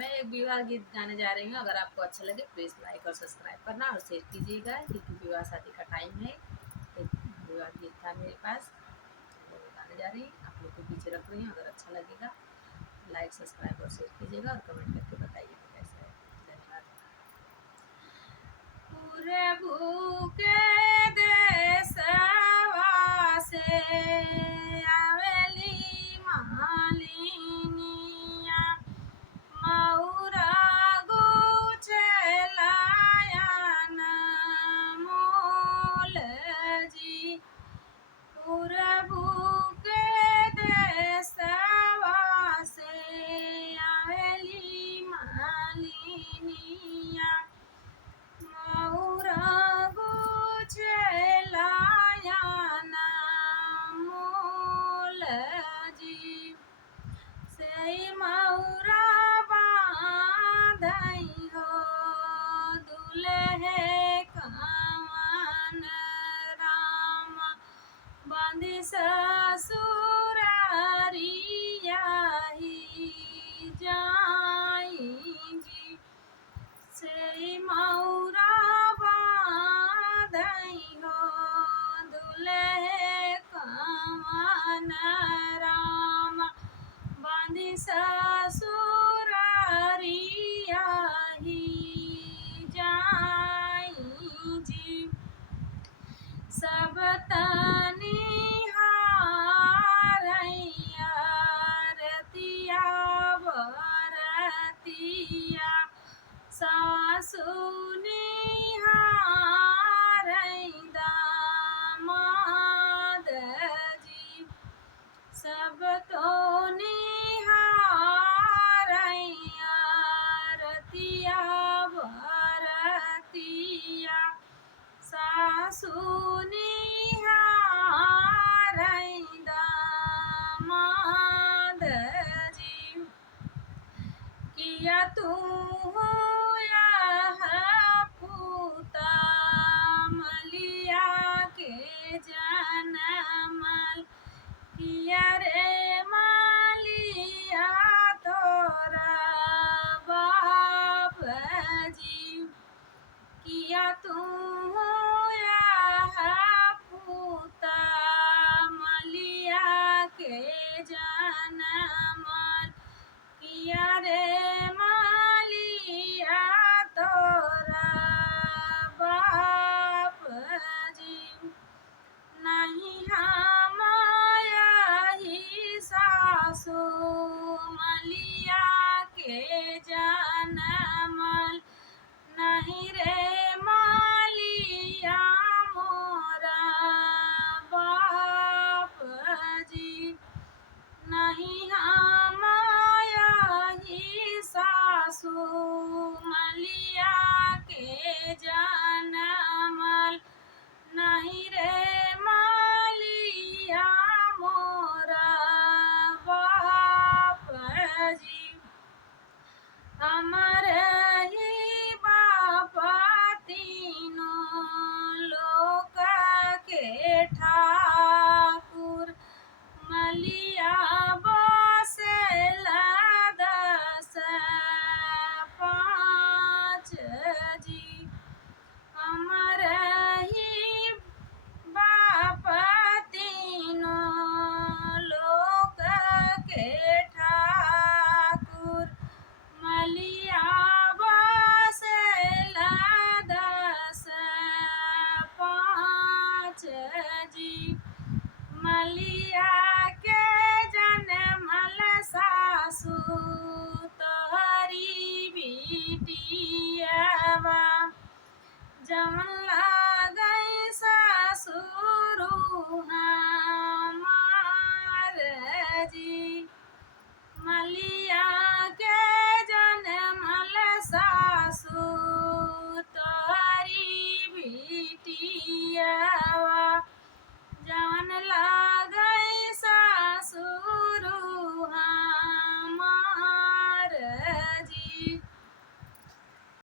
मैं एक विवाह गीत गाने जा रही हूँ। अगर आपको अच्छा लगे प्लीज़ लाइक और सब्सक्राइब करना और शेयर कीजिएगा, क्योंकि विवाह शादी का टाइम है। एक विवाह गीत था मेरे पास, वो गाने जा रही हूँ, आप लोग के पीछे रख रही हूँ। अगर अच्छा लगेगा लाइक सब्सक्राइब और शेयर कीजिएगा और कमेंट करके बताइएगा कैसा है। धन्यवाद। प्रभु के देशवा से आवेली मालिनिया, मौरा गुचलायन मोल जी। प्रभु के देशवा से आवेली मालिनिया, मौरा गुचलायन मोल जी। से मौरा बाँधई हो दुल्हे कवन राम, बाँधि ससुरारिया ही जाई जी। से मौरा बाँधई हो दुल्हे कवन राम, बाँधि ससुरारिया ही जाई जी। सब तनिहारैया रतिया बरतिया, सासु निहारै दामाद जी। सब तो निहारैया रतिया बरतिया, सासु निहारै दामाद जी। किया तू यह पूता मलिया के जनमल, किया रे मालिया तोरा बाप जी। किया तू यह पूता मलिया के जनमल, किया रे मालिया तोरा बाप जी। नहीं हम यही सासु मलिया के जनमल, नहीं रे मालिया मोरा बाप जी। नहीं हम यही सासु मलिया के जनमल, नहीं रे मालिया मोरा बाप जी। हमारे ही बाप तीनों लोक के ठाकुर, मलिया बसेला 10 5 जी। हमारे ही बाप तीनों लोक के ठाकुर, मलिया बसेला 10 5 जी। मलिया के जनमल सासु तोहरी बिटियवा, जवन